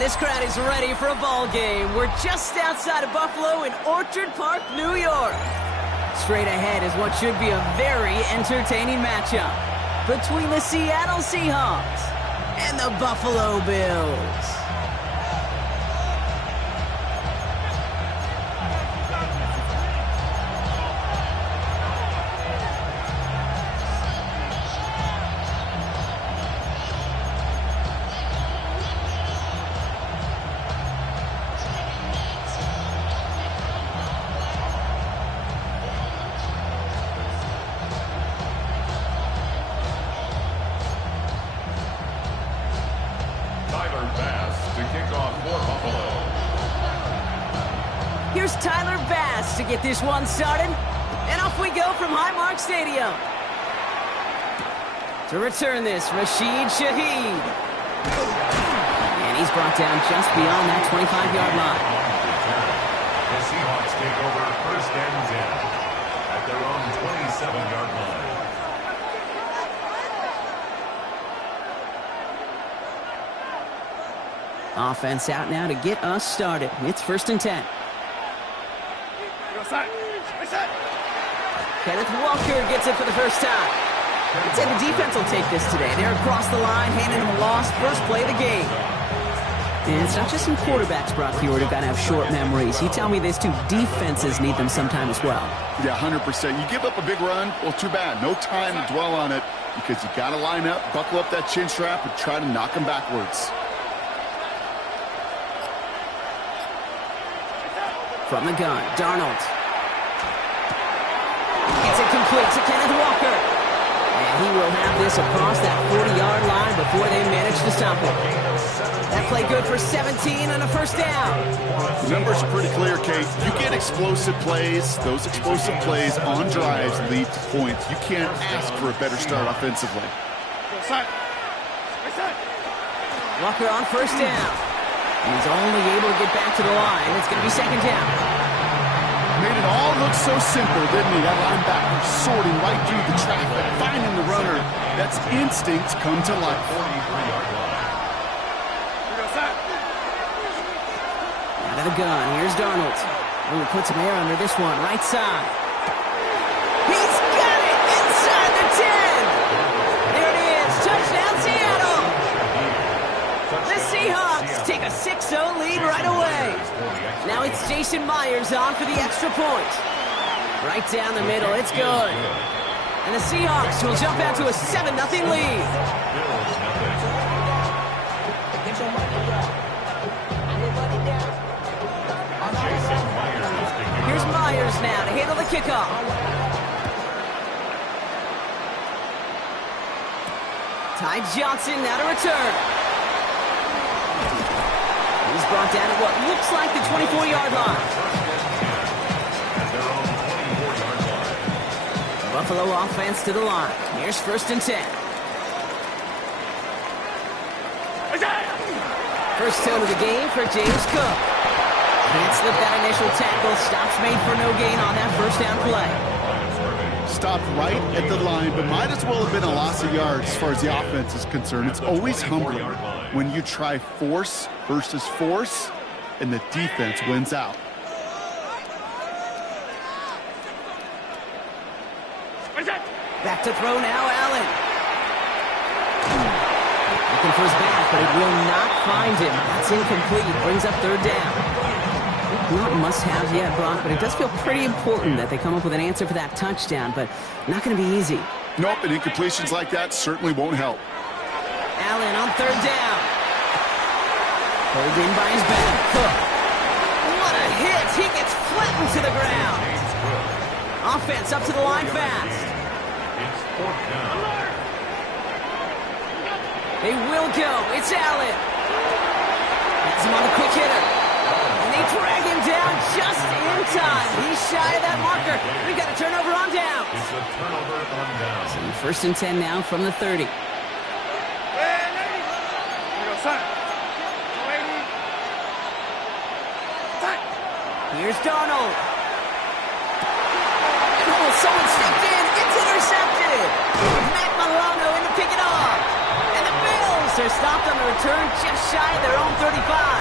And this crowd is ready for a ball game. We're just outside of Buffalo in Orchard Park, New York. Straight ahead is what should be a very entertaining matchup between the Seattle Seahawks and the Buffalo Bills. Here's Tyler Bass to get this one started. And off we go from Highmark Stadium. To return this, Rashid Shaheed. And he's brought down just beyond that 25-yard line. The Seahawks take over first and 10 at their own 27-yard line. Offense out now to get us started. It's first and 10. Kenneth Walker gets it for the first time. I'd say the defense will take this today. They're across the line, handing him a loss. First play of the game. And it's not just some quarterbacks, Brock Huard, who've got to have short memories. You tell me these two defenses need them sometime as well. Yeah, 100%. You give up a big run, well, too bad. No time to dwell on it because you got to line up, buckle up that chin strap, and try to knock them backwards. From the gun, Darnold. It's incomplete to Kenneth Walker. And he will have this across that 40-yard line before they manage to stop him. That play good for 17 and a first down. The numbers are pretty clear, Kate. You get explosive plays. Those explosive plays on drives lead to points. You can't ask for a better start offensively. Walker on first down. He's only able to get back to the line. It's going to be second down. Made it all look so simple, didn't he? That linebacker sorting right through the traffic, finding the runner. That's instinct come to life. Out of the gun, here's Darnold. Oh, put some air under this one, right side. He's got it inside the 10. There it is, touchdown Seattle. The Seahawks take a 6-0 lead right away. Now it's Jason Myers on for the extra point. Right down the middle, it's good. And the Seahawks will jump out to a 7-0 lead. Here's Myers now to handle the kickoff. Ty Johnson now to return. He's brought down at what looks like the 24-yard line. Buffalo offense to the line. Here's first and 10. First tone of the game for James Cook. Can't slip that initial tackle. Stops made for no gain on that first down play. Stopped right at the line, but might as well have been a loss of yards as far as the offense is concerned. It's always humbling when you try force versus force, and the defense wins out. Back to throw now, Allen. Looking for his back, but it will not find him. That's incomplete. Brings up third down. Not must-have yet, Brock, but it does feel pretty important that they come up with an answer for that touchdown, but not going to be easy. Nope, and incompletions like that certainly won't help. Allen on third down. Pulled in by his back. Cook. What a hit. He gets flattened to the ground. Offense up to the line fast. It's fourth down. They will go. It's Allen. Has him on the quick hitter. And they drag him down just in time. He's shy of that marker. We've got a turnover on down. It's a turnover on down. So first and 10 now from the 30. Here's Darnold. Oh, someone stepped in. It's intercepted. Matt Milano in to pick it off. And the Bills are stopped on the return just shy of their own 35.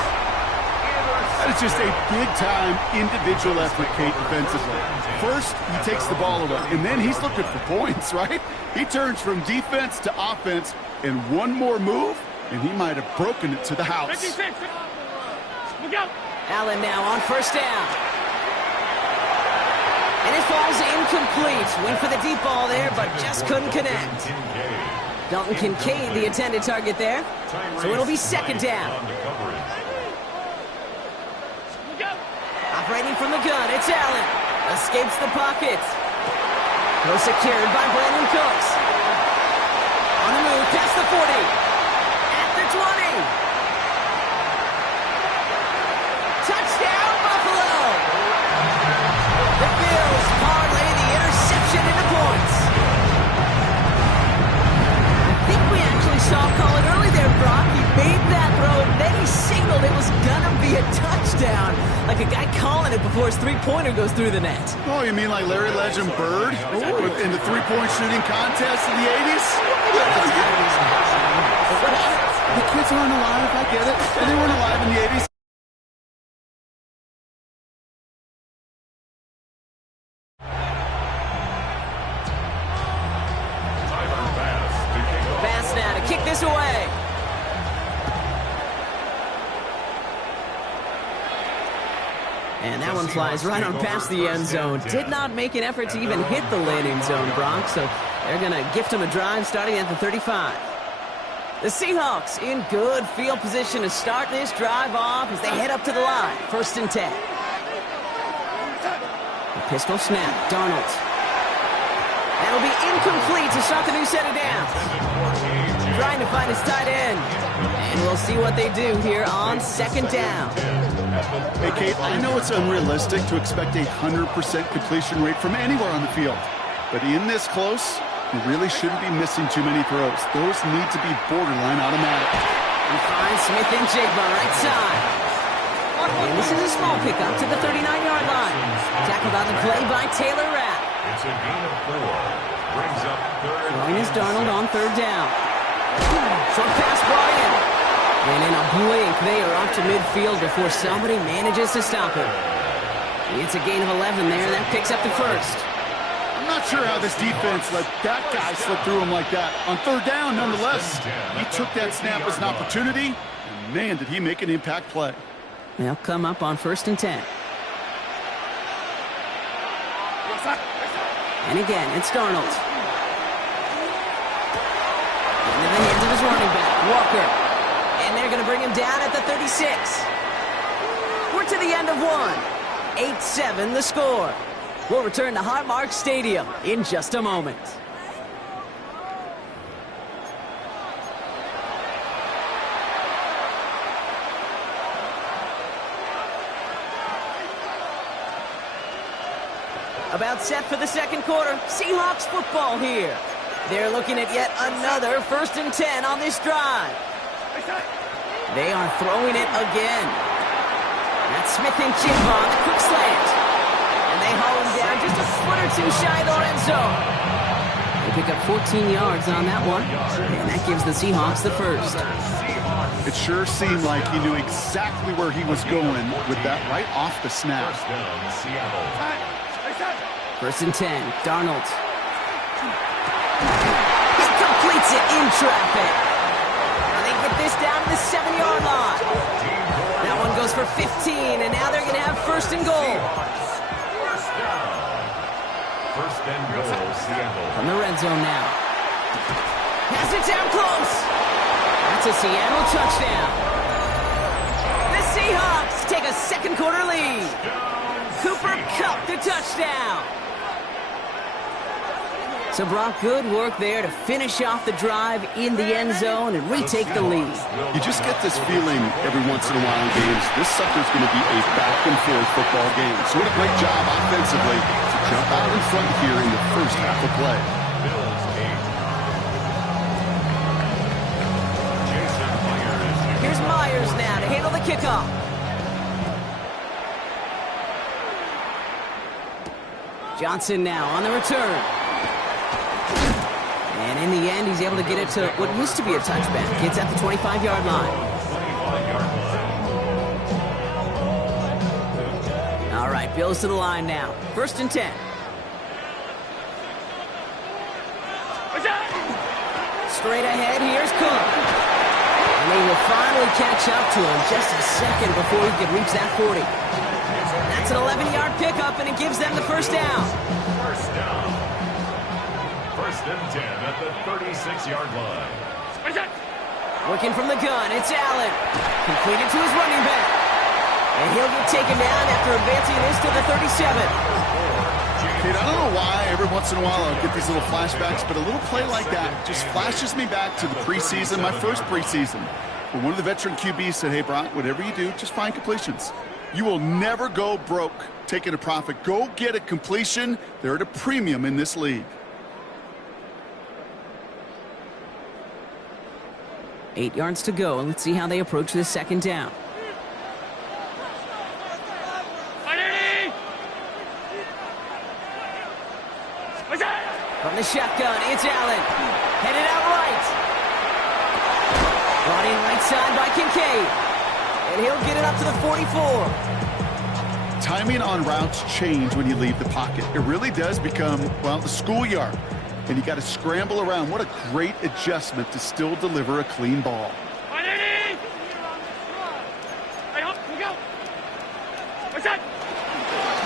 That is just a big-time individual effort, Kate, defensively. First, he takes the ball away, and then he's looking for points, right? He turns from defense to offense, and one more move, and he might have broken it to the house. Allen now on first down. And his ball's incomplete. Went for the deep ball there, but just couldn't connect. Dalton Kincaid, the intended target there. So it'll be second down. Operating from the gun, it's Allen. Escapes the pocket. Well secured by Brandon Cooks. On the move, past the 40. At the 20. Touchdown, Buffalo! The Bills parlay the interception into points. I think we actually saw him call it early there, Brock. He made that throw, and then he signaled it was gonna be a touchdown. Like a guy calling it before his three-pointer goes through the net. Oh, you mean like Larry Legend Bird in the three-point shooting contest in the 80s? The kids aren't alive, I get it. And they weren't alive in the 80s. Bass now to kick this away. And that one flies right on past the end zone. Did not make an effort to even hit the landing zone, Bronx. So they're going to gift him a drive starting at the 35. The Seahawks in good field position to start this drive off as they head up to the line. First and 10. The pistol snap. Darnold. That'll be incomplete to start the new set of downs. Trying to find his tight end. And we'll see what they do here on second down. Hey, Kate, I know it's unrealistic to expect a 100% completion rate from anywhere on the field. But in this close, you really shouldn't be missing too many throws. Those need to be borderline automatic. He finds Smith and Jigba right side. And this is a small pickup to the 39-yard line. Tackled on the play by Taylor Rapp. It's a gain of 4. Brings up third. Throwing is Darnold on third down. Short pass brought in. And in a blink, they are off to midfield before somebody manages to stop it. It's a gain of 11 there. That picks up the first. I'm not sure how this defense let that guy slip through him like that. On third down, nonetheless, he took that snap as an opportunity, and man, did he make an impact play. They'll come up on first and 10. And again, it's Darnold. Into the hands of his running back, Walker. And they're going to bring him down at the 36. We're to the end of one. 8-7 the score. We'll return to Highmark Stadium in just a moment. About set for the second quarter. Seahawks football here. They're looking at yet another first and 10 on this drive. They are throwing it again. That's Smith and Jigba on the quick slant. And they haul him down just a foot or two shy of the red zone. They pick up 14 yards on that one. And that gives the Seahawks the first. It sure seemed like he knew exactly where he was going with that right off the snap. First and 10, Darnold. He completes it in traffic. And they get this down to the 7-yard line. That one goes for 15, and now they're going to have first and goal. First and goal, Seattle. From the red zone now. Pass it down close. That's a Seattle touchdown. The Seahawks take a second quarter lead. Cooper Kupp the touchdown. So Brock, good work there to finish off the drive in the end zone and retake the lead. You just get this feeling every once in a while in games. This sucker's going to be a back-and-forth football game. So what a great job offensively to jump out in front here in the first half of play. Here's Myers now to handle the kickoff. Johnson now on the return. And in the end, he's able to get it to what used to be a touchback. It's at the 25-yard line. right, Bills to the line now. 1st and 10. Straight ahead, here's Cook. And they will finally catch up to him just a second before he could reach that 40. That's an 11-yard pickup, and it gives them the 1st down. 1st down. 1st and 10 at the 36-yard line. Working from the gun, it's Allen. Completed to his running back. And he'll get taken down after advancing this to the 37. Kid, I don't know why every once in a while I'll get these little flashbacks, but a little play like that just flashes me back to the preseason, my first preseason. When one of the veteran QBs said, hey, Brock, whatever you do, just find completions. You will never go broke taking a profit. Go get a completion. They're at a premium in this league. 8 yards to go, and let's see how they approach this 2nd down. From the shotgun, it's Allen. Headed out right. Brought in right side by Kincaid. And he'll get it up to the 44. Timing on routes change when you leave the pocket. It really does become, well, the schoolyard. And you got to scramble around. What a great adjustment to still deliver a clean ball.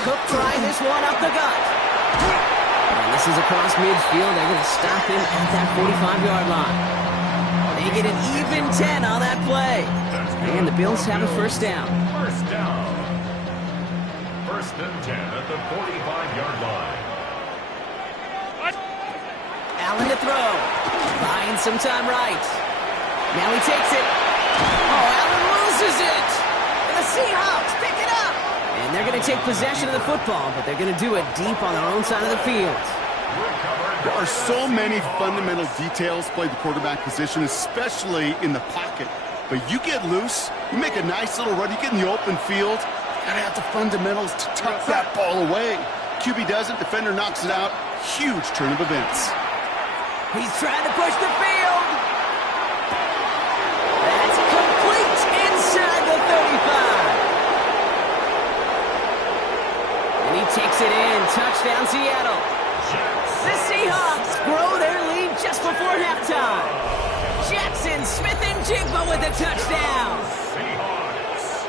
Cook trying this one up the gut. And this is across midfield. They're going to stop him at that 45-yard line. They get an even 10 on that play. And the Bills have a 1st down. 1st down. 1st and 10 at the 45-yard line. Allen to throw. Buying some time right. Now he takes it. Oh, Allen loses it. And the Seahawks pick it up. And they're going to take possession of the football, but they're going to do it deep on their own side of the field. There are so many fundamental details play the quarterback position, especially in the pocket. But you get loose, you make a nice little run, you get in the open field, you gotta have the fundamentals to tuck that ball away. QB doesn't, defender knocks it out. Huge turn of events. He's trying to push the field. That's complete inside the 35. And he takes it in. Touchdown, Seattle. The Seahawks grow their lead just before halftime. Jackson Smith-Njigba with a touchdown. Seahawks.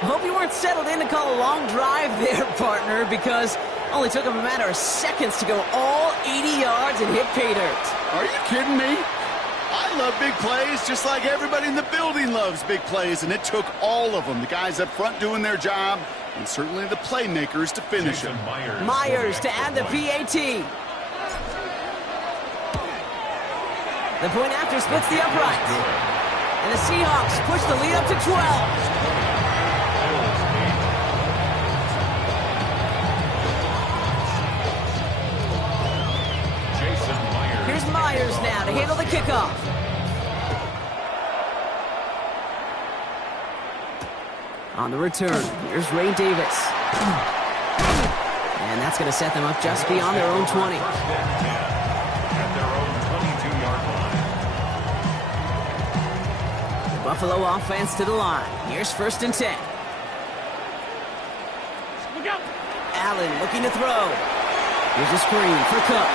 Hope you weren't settled in to call a long drive there, partner, because only took him a matter of seconds to go all 80 yards and hit pay dirt. Are you kidding me? I love big plays just like everybody in the building loves big plays, and it took all of them. The guys up front doing their job, and certainly the playmakers to finish it. Myers to add the PAT. The point after splits the upright. And the Seahawks push the lead up to 12. Here's Myers now to handle the kickoff. On the return, here's Ray Davis. And that's going to set them up just beyond their own 20. At their own 22-yard line. The Buffalo offense to the line. Here's 1st and 10. Allen looking to throw. Here's a screen for Cook.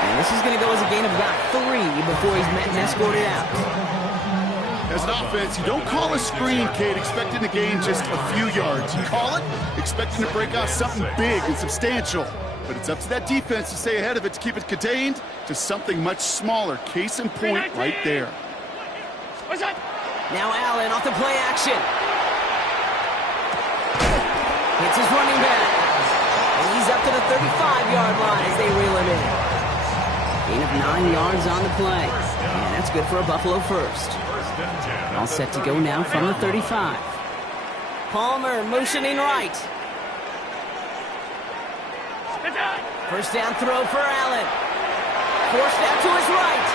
And this is going to go as a gain of about 3 before he's met and escorted out. As an offense, you don't call a screen, Kate, expecting to gain just a few yards. You call it expecting to break out something big and substantial. But it's up to that defense to stay ahead of it, to keep it contained to something much smaller. Case in point right there. Now Allen off the play action. Hits his running back. And he's up to the 35-yard line as they reel him in. Gain of 9 yards on the play. And that's good for a Buffalo first. All set to go now from the 35. Palmer motioning right. First down throw for Allen. Forced out to his right.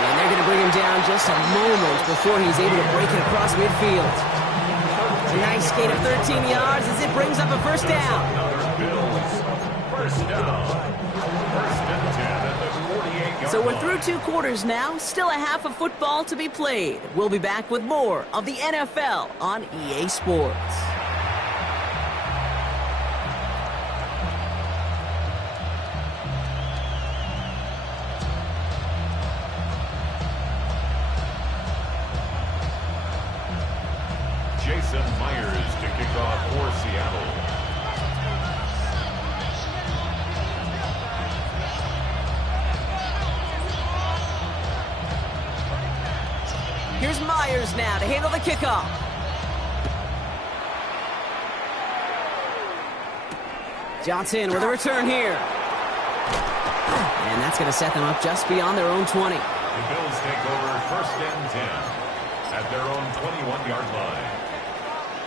And they're going to bring him down just a moment before he's able to break it across midfield. A nice gain of 13 yards as it brings up a first down. First down. 1st and 10 at the 48-yard So we're line. through 2 quarters now. Still a half of football to be played. We'll be back with more of the NFL on EA Sports. Jason Myers to kick off for Seattle. Here's Myers now to handle the kickoff. Johnson with a return here. And that's going to set them up just beyond their own 20. The Bills take over 1st and 10 at their own 21-yard line.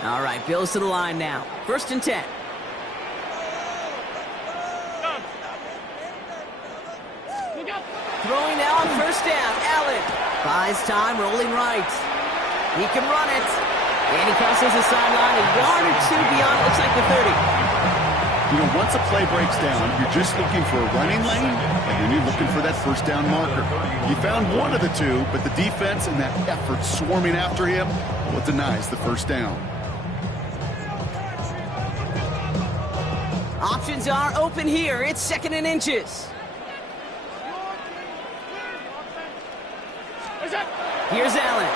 All right, Bills to the line now. 1st and 10. Throwing now on 1st down. Allen buys time, rolling right. He can run it. And he crosses the sideline a yard or two beyond, looks like the 30. You know, once a play breaks down, you're just looking for a running lane, and then you're looking for that 1st down marker. He found one of the two, but the defense and that effort swarming after him, well, it denies the 1st down. Options are open here. It's 2nd and inches. Here's Allen.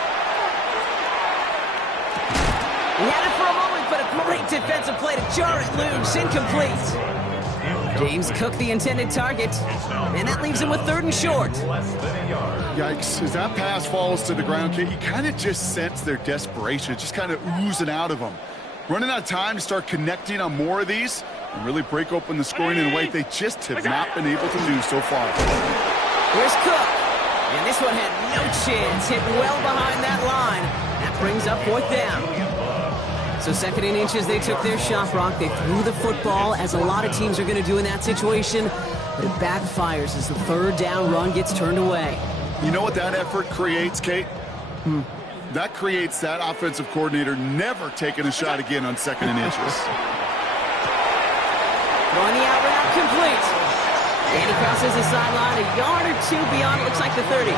He had it for a moment, but a great defensive play to jar it loose. Incomplete. James Cook, the intended target. And that leaves him with 3rd and short. Yikes. As that pass falls to the ground, you kind of just sense their desperation. It's just kind of oozing out of them. Running out of time to start connecting on more of these and really break open the scoring in a way they just have not been able to do so far. Here's Cook. And this one had no chance. Hit well behind that line. That brings up 4th down. So 2nd and inches, they took their shot, Brock. They threw the football, as a lot of teams are going to do in that situation. But it backfires as the 3rd down run gets turned away. You know what that effort creates, Kate? That creates that offensive coordinator never taking a shot again on 2nd and inches. Throwing the out route complete. And he crosses the sideline a yard or two beyond, it looks like the 30.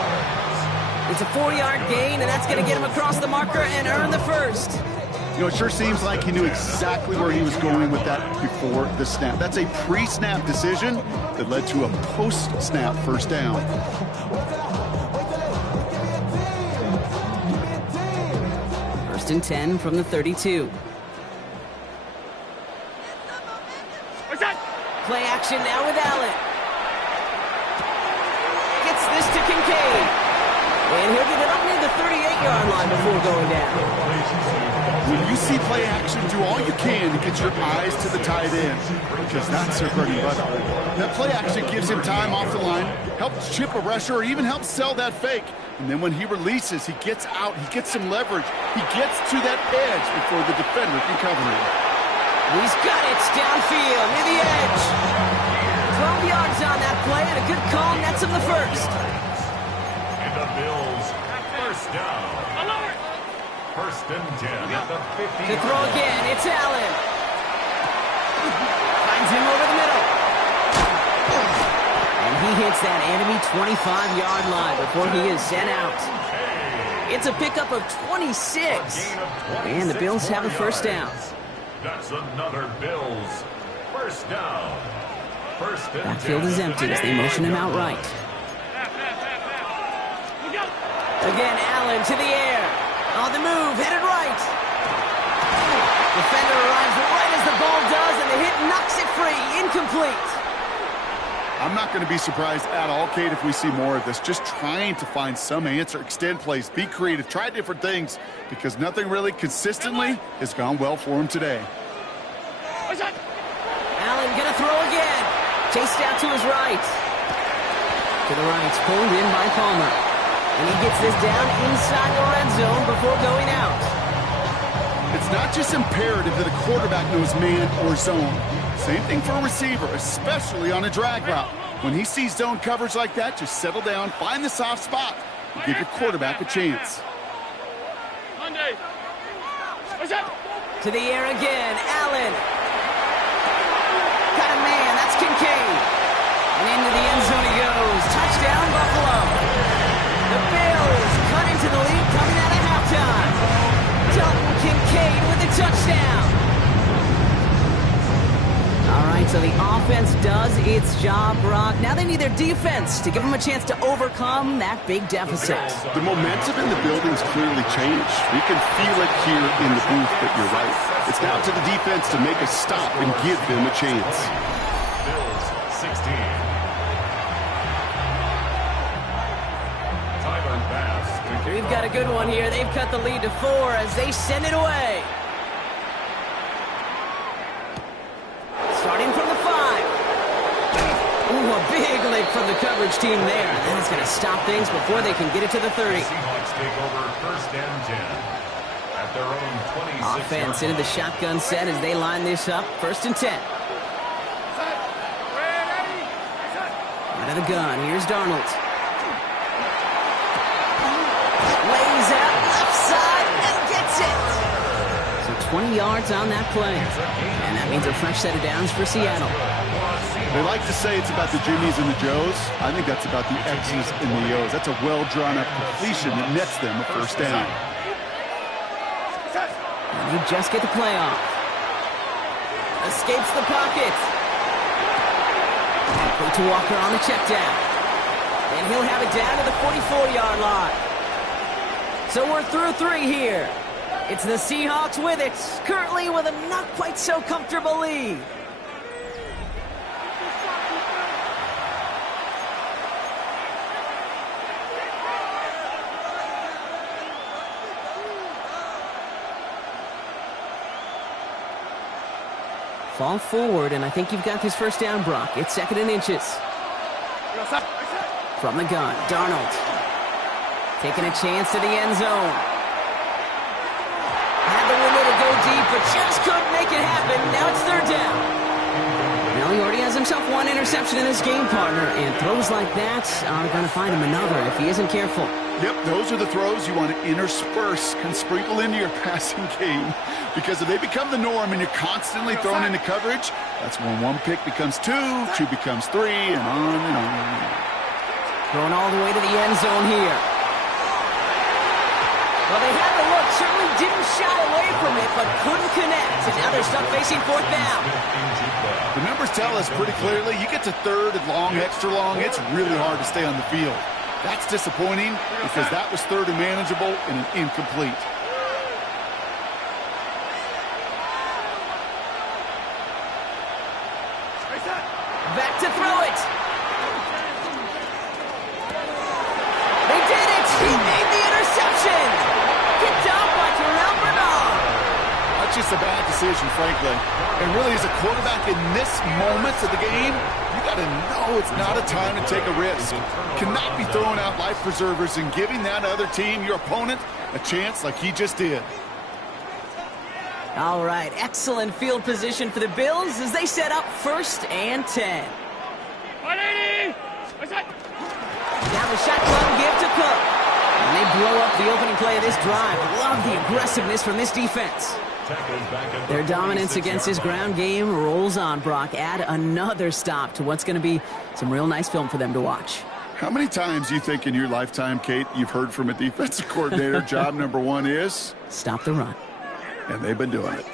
It's a 4-yard gain, and that's going to get him across the marker and earn the 1st. You know, it sure seems like he knew exactly where he was going with that before the snap. That's a pre-snap decision that led to a post-snap 1st down. First and 10 from the 32. Play action now with Allen. Gets this to Kincaid. And he'll get it up near the 38-yard line before going down. When you see play action, do all you can to get your eyes to the tight end, because that's their bread and butter. That play action gives him time off the line, helps chip a rusher, or even helps sell that fake. And then when he releases, he gets out, he gets some leverage. He gets to that edge before the defender can cover him. He's got it downfield near the edge. 12 yards on that play, and a good call nets him the 1st. And the Bills, 1st down. 1st and 10 at the 50. To throw again, it's Allen. Finds him over the middle. And he hits that enemy 25-yard line before he is sent out. It's a pickup of 26. And the Bills have a 1st down. That's another Bills 1st down. 1st and 10. Backfield is empty as they motion him out right. Again, Allen to the air. On the move, headed right. Defender arrives right as the ball does, and the hit knocks it free. Incomplete. I'm not going to be surprised at all, Kate, if we see more of this. Just trying to find some answer, extend plays, be creative, try different things, because nothing really consistently has gone well for him today. Allen gonna throw again. Chased out to his right. To the right, pulled in by Palmer. And he gets this down inside the red zone before going out. It's not just imperative that a quarterback knows man or zone. Same thing for a receiver, especially on a drag route. When he sees zone coverage like that, just settle down, find the soft spot, and give your quarterback a chance. To the air again, Allen. Got a man, that's Kincaid. And into the end zone he goes. Touchdown, Buffalo. The Bills cut into the lead coming out of halftime. Dalton Kincaid with a touchdown. All right, So the offense does its job, Brock. Now they need their defense to give them a chance to overcome that big deficit. The momentum in the building's clearly changed. We can feel it here in the booth, but you're right. It's now to the defense to make a stop and give them a chance. Bills 16. Tyler Bass. We've got a good one here. They've cut the lead to 4 as they send it away. Starting from the 5. Ooh, a big lick from the coverage team there. And that's going to stop things before they can get it to the 30. Seahawks take over first and 10 at their own 26. Offense into the shotgun set as they line this up. First and 10. Out of the gun. Here's Darnold. Lays out left side and gets it. 20 yards on that play. And that means a fresh set of downs for Seattle. They like to say it's about the Jimmies and the Joes. I think that's about the X's and the O's. That's a well-drawn-up completion that nets them a first down. And you just get the play off. Escapes the pocket. Quick to Walker on the check down. And he'll have it down to the 44-yard line. So we're through 3 here. It's the Seahawks with it, currently with a not quite so comfortable lead. Fall forward, and I think you've got this first down, Brock. It's 2nd and inches. From the gun, Darnold. Taking a chance to the end zone. Had the window to go deep, but just couldn't make it happen. Now it's 3rd down. Now he already has himself 1 interception in this game, partner, and throws like that are going to find him another if he isn't careful. Yep, those are the throws you want to intersperse, can sprinkle into your passing game, because if they become the norm and you're constantly thrown into coverage, that's when 1 pick becomes 2, 2 becomes 3, and on and on. Going all the way to the end zone here. Well, they had the look, certainly didn't shy away from it, but couldn't connect. And now they're stuck facing 4th down. The numbers tell us pretty clearly, you get to 3rd and long, extra long, it's really hard to stay on the field. That's disappointing because that was 3rd and manageable and an incomplete. Back to throw it. They did it. He made the interception. Picked up by Terrell Bernard. That's just a bad decision, frankly. And really, as a quarterback in this moment of the game, you got to know it's not a time to take a risk. Cannot be throwing out life preservers and giving that other team, your opponent, a chance like he just did. All right, excellent field position for the Bills as they set up 1st and 10. Now the shotgun give to Cook. And they blow up the opening play of this drive. Love the aggressiveness from this defense. Their dominance against this ground game rolls on, Brock. Add another stop to what's going to be some real nice film for them to watch. How many times do you think in your lifetime, Kate, you've heard from a defensive coordinator, job number 1 is? Stop the run. And they've been doing it.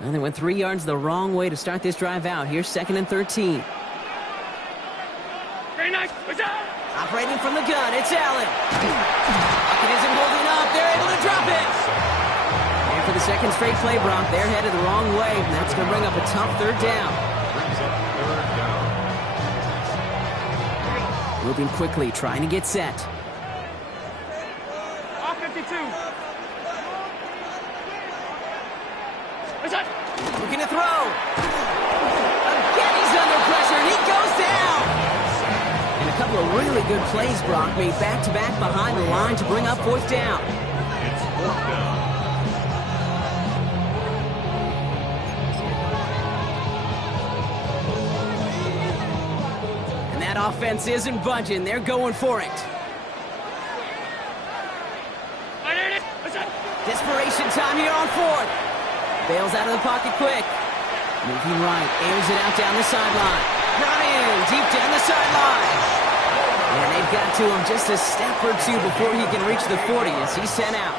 And they went 3 yards the wrong way to start this drive out. Here's 2nd and 13. Operating from the gun, it's Allen. It isn't holding up. They're able to drop it. And for the 2nd straight play, Brock, they're headed the wrong way. And that's going to bring up a tough 3rd down. Moving quickly, trying to get set. 52. Looking to throw. Again, he's under pressure, and he goes down. And a couple of really good plays, Brock, made back-to-back behind the line to bring up 4th down. It's 4th down. And that offense isn't budging. They're going for it. Desperation time here on 4th. Bails out of the pocket quick. Moving right, airs it out down the sideline. Brought in, deep down the sideline. And they've got to him just a step or 2 before he can reach the 40 as he's sent out.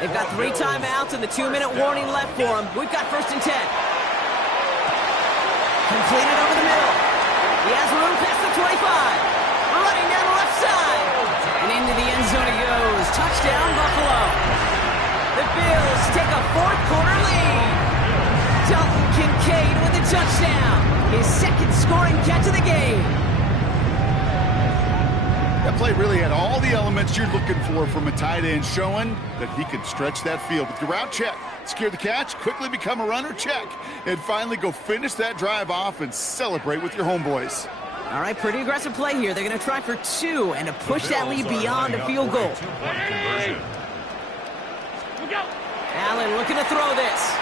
They've got 3 timeouts and the 2-minute warning left for him. We've got 1st and 10. Completed over the middle. He has room past the 25. Running down the left side. And into the end zone he goes. Touchdown, Buffalo. The Bills take a fourth-quarter lead. Dalton Kincaid with a touchdown. His second scoring catch of the game. That play really had all the elements you're looking for from a tight end, showing that he could stretch that field with the route check, secure the catch, quickly become a runner check, and finally go finish that drive off and celebrate with your homeboys. All right, pretty aggressive play here. They're going to try for 2 and to push that lead beyond a field goal. Allen looking to throw this.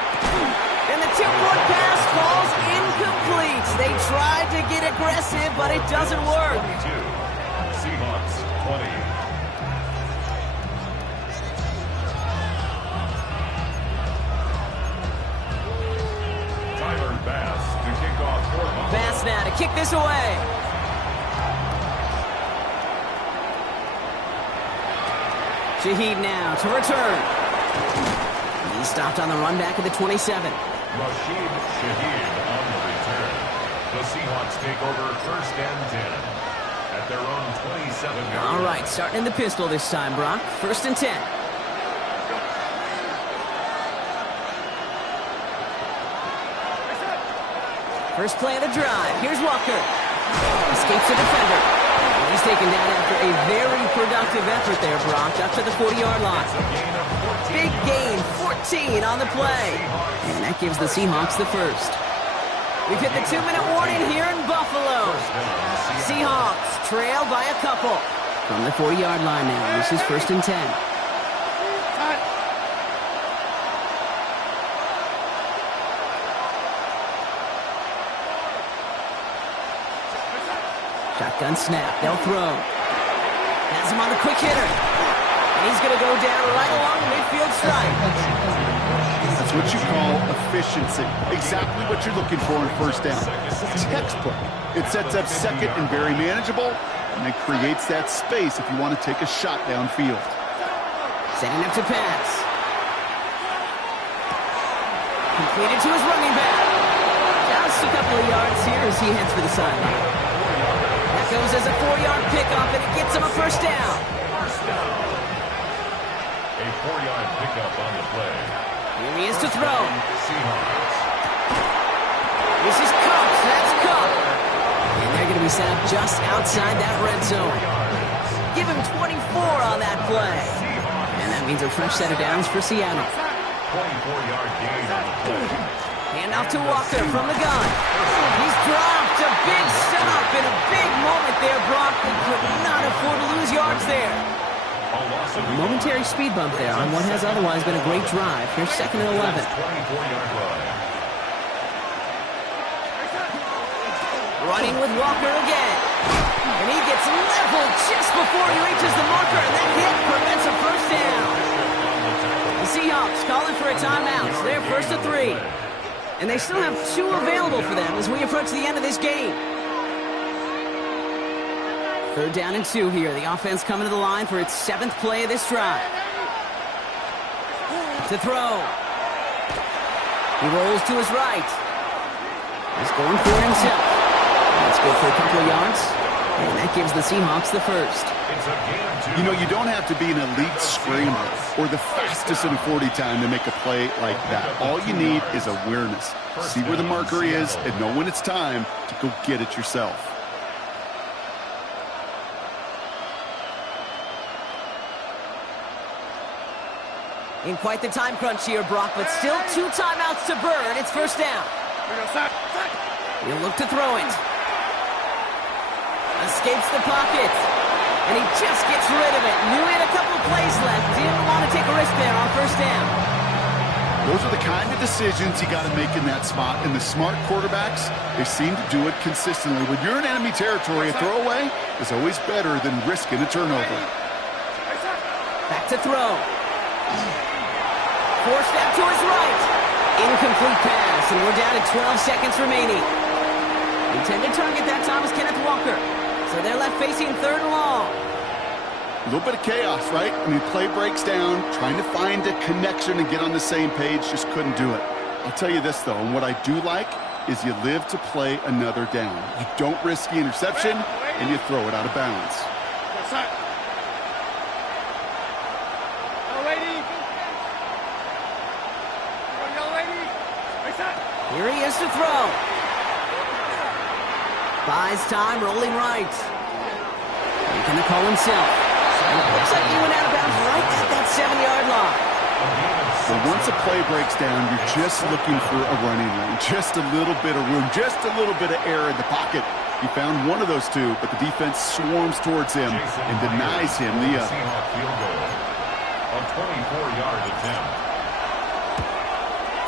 And the 2-point pass falls incomplete. They tried to get aggressive, but it doesn't work. Seahawks 20. Tyler Bass to kick off for Buffalo. Bass now to kick this away. Shaheed now to return. He stopped on the run back at the 27. Rashid Shaheed on the return. The Seahawks take over first and 10. At their own 27-yard All line. right, starting in the pistol this time, Brock. First and 10. First play of the drive. Here's Walker. Escapes the defender. And he's taken down after a very productive effort there, Brock, up to the 40-yard line. Big gain, 14 on the play. And that gives the Seahawks the first. We've hit the 2-minute warning here in Buffalo. Seahawks trail by a couple. From the 40-yard line now, this is first and 10. Shotgun snap, they'll throw. Has him on the quick hitter. And he's going to go down right along the midfield stripe. That's what you call efficiency. Exactly what you're looking for in first down. Textbook. It sets up second and very manageable, and it creates that space if you want to take a shot downfield. Setting up to pass. Completed to his running back. Just a couple of yards here as he heads for the sideline. That goes as a 4-yard pickup, and it gets him a first down. A 4-yard pickup on the play. Here he is to throw. Seahawks. This is Cup. That's Cup. And they're going to be set up just outside that red zone. Give him 24 on that play. And that means a fresh set of downs for Seattle. 24-yard gain on the play. Hand off to Walker from the gun. He's dropped a big setup in a big moment there, Brock. They could not afford to lose yards there. A momentary speed bump there on what has otherwise been a great drive. Here's second and 11. 24-yard line. Running with Walker again. And he gets leveled just before he reaches the marker, and that hit prevents a first down. The Seahawks calling for a timeout. So they're first to 3. And they still have 2 available for them as we approach the end of this game. Third down and 2 here. The offense coming to the line for its 7th play of this drive. To throw. He rolls to his right. He's going for it himself. Let's go for a couple of yards. And that gives the Seahawks the first. You know, you don't have to be an elite scrambler or the fastest in a 40 time to make a play like that. All you need is awareness. See where the marker is and know when it's time to go get it yourself. In quite the time crunch here, Brock, but still 2 timeouts to burn. It's first down. He'll look to throw it. Escapes the pocket. And he just gets rid of it. Knew he had a couple of plays left. Didn't want to take a risk there on first down. Those are the kind of decisions you got to make in that spot. And the smart quarterbacks, they seem to do it consistently. When you're in enemy territory, a throwaway is always better than risking a turnover. Back to throw. Forced out to his right. Incomplete pass, and we're down to 12 seconds remaining. The intended target that time was Kenneth Walker. So they're left facing third and long. A little bit of chaos, right? I mean, play breaks down, trying to find a connection and get on the same page, just couldn't do it. I'll tell you this, though, and what I do like, is you live to play another down. You don't risk the interception, and you throw it out of bounds. Here he is to throw. Buys time, rolling right. Making the call himself. And it looks like he went out of bounds right at that 7-yard line. So once a play breaks down, you're just looking for a running lane. Just a little bit of room, just a little bit of air in the pocket. He found one of those two, but the defense swarms towards him and denies him the other. Field goal. A 24-yard attempt.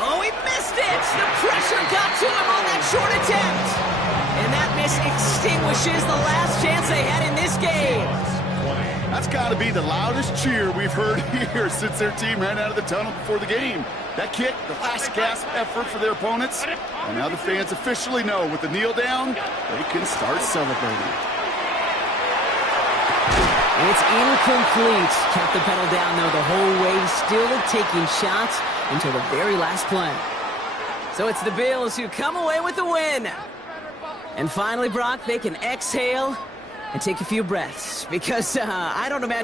Oh, he missed it! The pressure got to him on that short attempt. And that miss extinguishes the last chance they had in this game. That's got to be the loudest cheer we've heard here since their team ran out of the tunnel before the game. That kick, the last gasp effort for their opponents. And now the fans officially know with the kneel down, they can start celebrating. And it's incomplete. Kept the pedal down, though, the whole way, still taking shots until the very last play. So it's the Bills who come away with the win. And finally, Brock, they can exhale and take a few breaths because I don't imagine